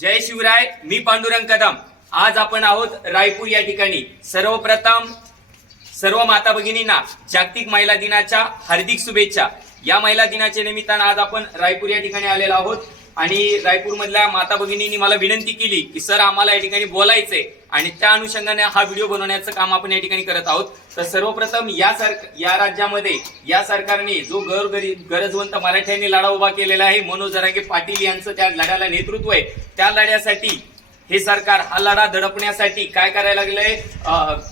जय शिवराय मी पांडुरंग कदम आज आपण आहोत रायपूर या ठिकाणी सर्वप्रथम सर्व माता भगिनींना जागतिक महिला दिनाच्या हार्दिक शुभेच्छा या महिला दिनाच्या निमित्तानं आज आपण रायपूर या ठिकाणी आलेलो आहोत आणि रायपूरमधल्या माता भगिनींनी मला विनंती केली की सर आम्हाला या ठिकाणी बोलायचंय आणि त्या अनुषंगाने हा व्हिडिओ बनवण्याचं काम आपण या ठिकाणी करत आहोत तर सर्वप्रथम या सर या राज्यामध्ये या सरकारने जो गर गरजवंत मराठ्यांनी लढा उभा केलेला आहे मनोज जरांगे पाटील यांचं त्या लढ्याला नेतृत्व आहे त्या लढ्यासाठी हे सरकार हा लढा दडपण्यासाठी काय करायला लागलंय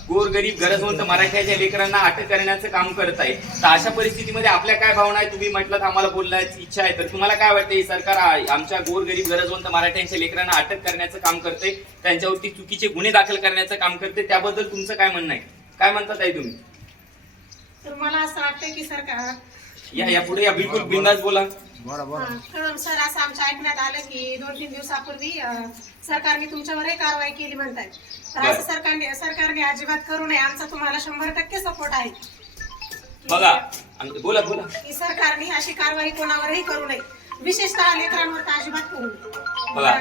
गोरगरीब गरजवंत मराठ्याच्या लेकरांना अटक करण्याचं काम करत आहे तर अशा परिस्थितीमध्ये आपल्या काय भावना आहे तुम्ही म्हटलं आम्हाला बोलण्याची इच्छा आहे तर तुम्हाला काय वाटतं हे सरकार आमच्या गोरगरीब गरजवंत मराठ्यांच्या लेकरांना अटक करण्याचं काम करते त्यांच्यावरती चुकीचे गुन्हे दाखल करण्याचं काम करते त्याबद्दल तुमचं काय म्हणणं आहे काय म्हणतात आहे तुम्ही तर मला असं वाटतं की सरकार या या पुढे या बिलकुल बिंदास बोला सर असं आमच्या ऐकण्यात आलं की दोन तीन दिवसापूर्वी सरकारने तुमच्यावरही कारवाई केली म्हणताय तर असं सरकारने सरकारने अजिबात करू नये आमचा तुम्हाला शंभर टक्के सपोर्ट आहे बघा बोला बोला की सरकारने अशी कारवाई कोणावरही करू नये विशेषतः लेकरांवर अजिबात करू नये बघा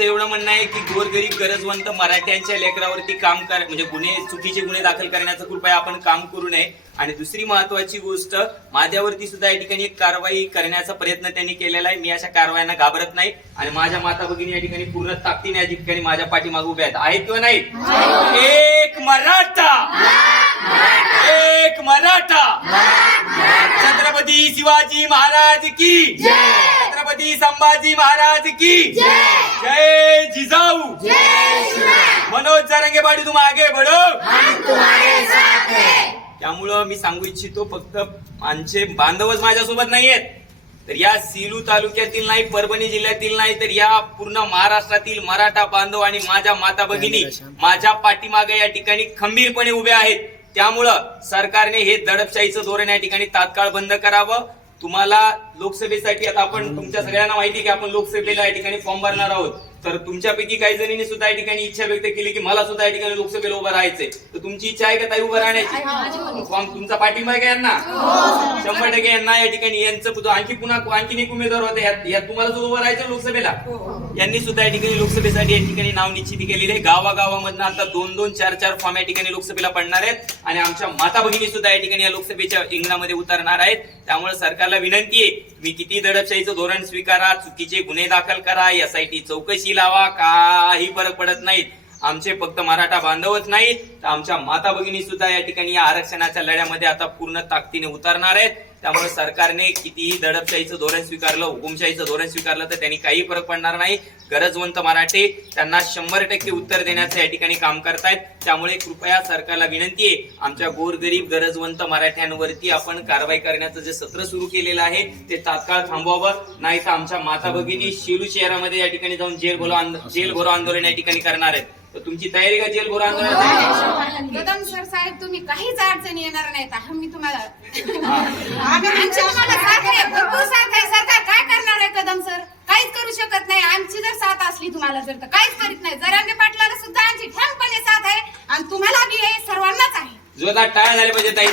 एवढं म्हणणं आहे की गरीब गरजवंत मराठ्यांच्या लेकरावरती काम कर म्हणजे गुन्हे चुकीचे गुन्हे दाखल करण्याचं कृपया आपण काम करू नये आणि दुसरी महत्वाची गोष्ट माझ्यावरती सुद्धा या ठिकाणी एक कारवाई करण्याचा प्रयत्न त्यांनी केलेला आहे मी अशा कारवायांना घाबरत नाही आणि माझ्या माता भगिनी या ठिकाणी पूर्ण ताकदीने या ठिकाणी माझ्या पाठीमाग उभ्या आहेत आहेत किंवा नाही एक मराठा एक मराठा छत्रपती शिवाजी महाराज की छत्रपती संभाजी महाराज की जय जिजाऊ मनोज जरंगेवाडी तुम आगे बडो त्यामुळं मी सांगू इच्छितो फक्त आमचे बांधवच माझ्यासोबत नाहीयेत तर या सिलू तालुक्यातील नाही परभणी जिल्ह्यातील नाही तर या पूर्ण महाराष्ट्रातील मराठा बांधव आणि माझ्या माता भगिनी माझ्या पाठीमागे या ठिकाणी खंबीरपणे उभे आहेत त्यामुळं सरकारने हे दडपशाहीचं धोरण या ठिकाणी तात्काळ बंद करावं तुम्हाला लोकसभेसाठी आता आपण तुमच्या सगळ्यांना माहिती की आपण लोकसभेला या ठिकाणी फॉर्म भरणार आहोत तर तुमच्यापैकी काही जणींनी सुद्धा या ठिकाणी इच्छा व्यक्त केली की मला सुद्धा या ठिकाणी लोकसभेला उभं राहायचंय तर तुमची इच्छा आहे का ताई उभं राहण्याची फॉर्म तुमचा पाठिंबा आहे का यांना हो, हो. शंभर टक्के यांना या ठिकाणी यांचं आणखी पुन्हा आणखी एक उमेदवार होते या तुम्हाला जो उभं राहायचं लोकसभेला हो, यांनी सुद्धा या ठिकाणी लोकसभेसाठी या ठिकाणी नाव निश्चिती केलेली आहे गावागावामधनं आता दोन दोन चार चार फॉर्म या ठिकाणी लोकसभेला पडणार आहेत आणि आमच्या माता भगिनी सुद्धा या ठिकाणी या लोकसभेच्या इंगणामध्ये उतरणार आहेत त्यामुळे सरकारला विनंती आहे मी किती दडपशाहीचं धोरण स्वीकारा चुकीचे गुन्हे दाखल करा एसआयटी चौकशी लावा काही फरक पडत नाही आमचे फक्त मराठा बांधवच नाहीत तर आमच्या माता भगिनी सुद्धा या ठिकाणी या आरक्षणाच्या लढ्यामध्ये आता पूर्ण ताकदीने उतरणार आहेत त्यामुळे सरकारने कितीही दडपशाहीचं धोरण स्वीकारलं हुकुमशाहीचं धोरण स्वीकारलं तर त्यांनी काही फरक पडणार नाही गरजवंत मराठे त्यांना शंभर टक्के उत्तर देण्याचं या ठिकाणी काम करतायत त्यामुळे कृपया सरकारला विनंती आहे आमच्या गोरगरीब गरजवंत मराठ्यांवरती आपण कारवाई करण्याचं जे सत्र सुरू केलेलं आहे ते तात्काळ थांबवावं नाही तर आमच्या माता भगिनी शिरू शहरामध्ये या ठिकाणी जाऊन जेल भरो जेल भरो आंदोलन या ठिकाणी करणार आहेत तर तुमची तयारी का जेल कदम सर साहेब तुम्ही काहीच अडचणी येणार नाहीत हा मी तुम्हाला सरकार काय करणार आहे कदम सर काहीच करू शकत नाही आमची जर साथ असली तुम्हाला जर तर काहीच करीत नाही जरांगे पाटलाला सुद्धा आमची ठामपणे साथ आहे आणि तुम्हाला बी हे सर्वांनाच आहे जोरदार टाळ झाले पाहिजे ताई ते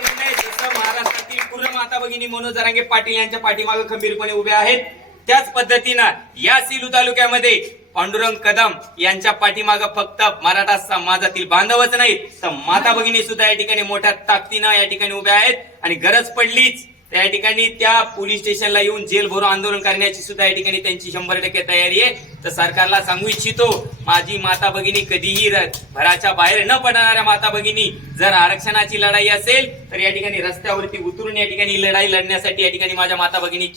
म्हणणं महाराष्ट्रातील पूर्ण माता भगिनी मनोज जरांगे पाटील यांच्या पाठीमागे खंबीरपणे उभे आहेत त्याच पद्धतीनं या सिलू तालुक्यामध्ये पांडुरंग कदम यांच्या पाठीमाग फक्त मराठा समाजातील बांधवच नाही तर माता भगिनी सुद्धा या ठिकाणी मोठ्या ताकदीनं या ठिकाणी उभ्या आहेत आणि गरज पडलीच या ठिकाणी त्या पोलीस स्टेशनला येऊन जेल भरो आंदोलन करण्याची सुद्धा या ठिकाणी त्यांची शंभर टक्के तयारी आहे तर सरकारला सांगू इच्छितो माझी माता भगिनी कधीही घराच्या बाहेर न पडणाऱ्या माता भगिनी जर आरक्षणाची लढाई असेल तर या ठिकाणी रस्त्यावरती उतरून या ठिकाणी लढाई लढण्यासाठी या ठिकाणी माझ्या माता भगिनी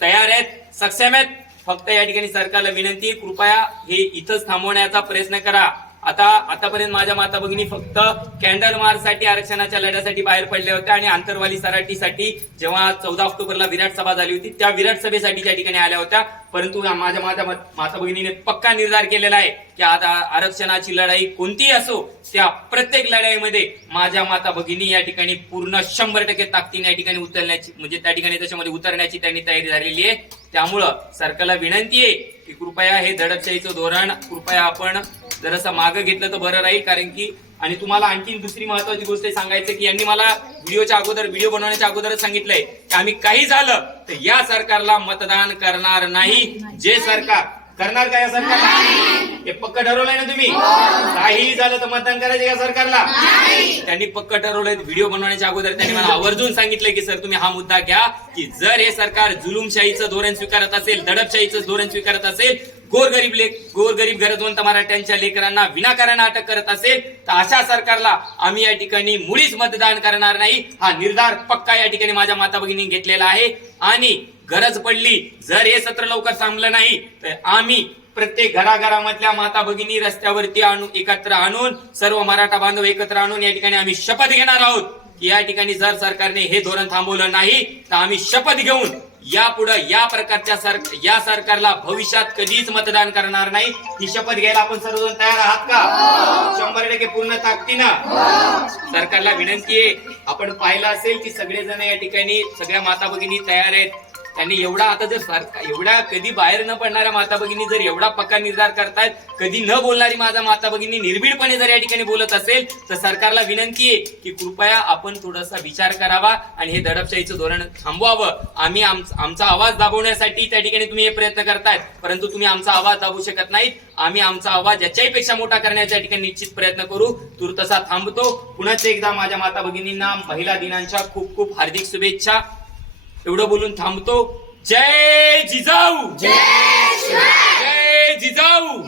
तयार आहेत सक्षम आहेत फक्त या ठिकाणी सरकारला विनंती कृपया हे इथंच थांबवण्याचा प्रयत्न करा आता आतापर्यंत माझ्या माता भगिनी फक्त कॅन्डल मार्चसाठी आरक्षणाच्या लढ्यासाठी बाहेर पडल्या होत्या आणि आंतरवाली सराटीसाठी जेव्हा चौदा ऑक्टोबरला विराट सभा झाली होती त्या विराट सभेसाठी त्या ठिकाणी आल्या होत्या परंतु माझ्या माता माता भगिनीने पक्का निर्धार केलेला आहे की आता आरक्षणाची लढाई कोणतीही असो त्या प्रत्येक लढाईमध्ये माझ्या माता भगिनी या ठिकाणी पूर्ण शंभर टक्के ताकदीने या ठिकाणी उतरण्याची म्हणजे त्या ठिकाणी त्याच्यामध्ये उतरण्याची त्यांनी तयारी झालेली आहे त्यामुळं सरकारला विनंती आहे की कृपया हे दडपशाहीचं धोरण कृपया आपण जरासा मागं घेतलं तर बरं राहील कारण की आणि तुम्हाला आणखीन दुसरी महत्वाची गोष्ट सांगायचं की यांनी मला व्हिडिओच्या अगोदर व्हिडिओ बनवण्याच्या अगोदरच सांगितलंय की आम्ही काही झालं तर या सरकारला मतदान करणार नाही जे सरकार करणार का या सरकारला हे पक्क ठरवलंय ना तुम्ही हो. काही झालं तर मतदान करायचं या सरकारला त्यांनी पक्क ठरवलंय व्हिडिओ बनवण्याच्या अगोदर त्यांनी मला आवर्जून सांगितलंय की सर तुम्ही हा मुद्दा घ्या की जर हे सरकार जुलूमशाहीचं धोरण स्वीकारत असेल दडपशाहीचं धोरण स्वीकारत असेल गोरगरीब लेख गोरगरीब गरजवंत मराठ्यांच्या लेकरांना विनाकारण अटक करत असेल तर अशा सरकारला आम्ही या ठिकाणी मुळीच मतदान करणार नाही हा निर्धार पक्का या ठिकाणी माझ्या माता भगिनी घेतलेला आहे आणि गरज पडली जर हे सत्र लवकर थांबलं नाही तर आम्ही प्रत्येक घराघरामधल्या माता भगिनी रस्त्यावरती आणून एकत्र आणून सर्व मराठा बांधव एकत्र आणून या ठिकाणी आम्ही शपथ घेणार आहोत की या ठिकाणी जर सरकारने हे धोरण थांबवलं नाही तर आम्ही शपथ घेऊन यापुढे या प्रकारच्या सर या सरकारला भविष्यात कधीच मतदान करणार नाही ही शपथ घ्यायला आपण सर्वजण तयार आहात का शंभर टक्के पूर्ण ना सरकारला विनंती आहे आपण पाहिलं असेल की सगळेजण या ठिकाणी सगळ्या माता भगिनी तयार आहेत त्यांनी एवढा आता जर एवढ्या कधी बाहेर न पडणाऱ्या माता भगिनी जर एवढा पक्का निर्धार करतायत कधी न बोलणारी माझा माता भगिनी निर्भीडपणे जर या ठिकाणी बोलत असेल तर सरकारला विनंती आहे की कृपया आपण थोडासा विचार करावा आणि हे दडपशाहीचं धोरण थांबवावं आम्ही आमचा आवाज दाबवण्यासाठी त्या ठिकाणी तुम्ही हे प्रयत्न करतायत परंतु तुम्ही आमचा आवाज दाबू शकत नाहीत आम्ही आमचा आवाज याच्याही पेक्षा मोठा करण्याच्या ठिकाणी निश्चित प्रयत्न करू तसा थांबतो पुन्हा एकदा माझ्या माता भगिनींना महिला दिनांच्या खूप खूप हार्दिक शुभेच्छा एवढं बोलून थांबतो जय जिजाऊ जय जिजाऊ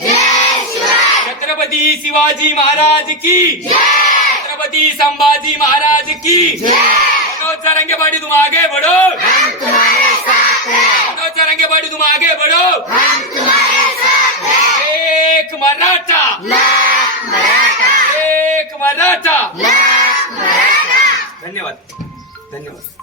छत्रपती शिवाजी महाराज की छत्रपती संभाजी महाराज की रंगे सारंगे तुम आगे बढ़ो मनोज सारंगे पार्टी तुम आगे बढ़ो एक मराठा एक मराठा धन्यवाद धन्यवाद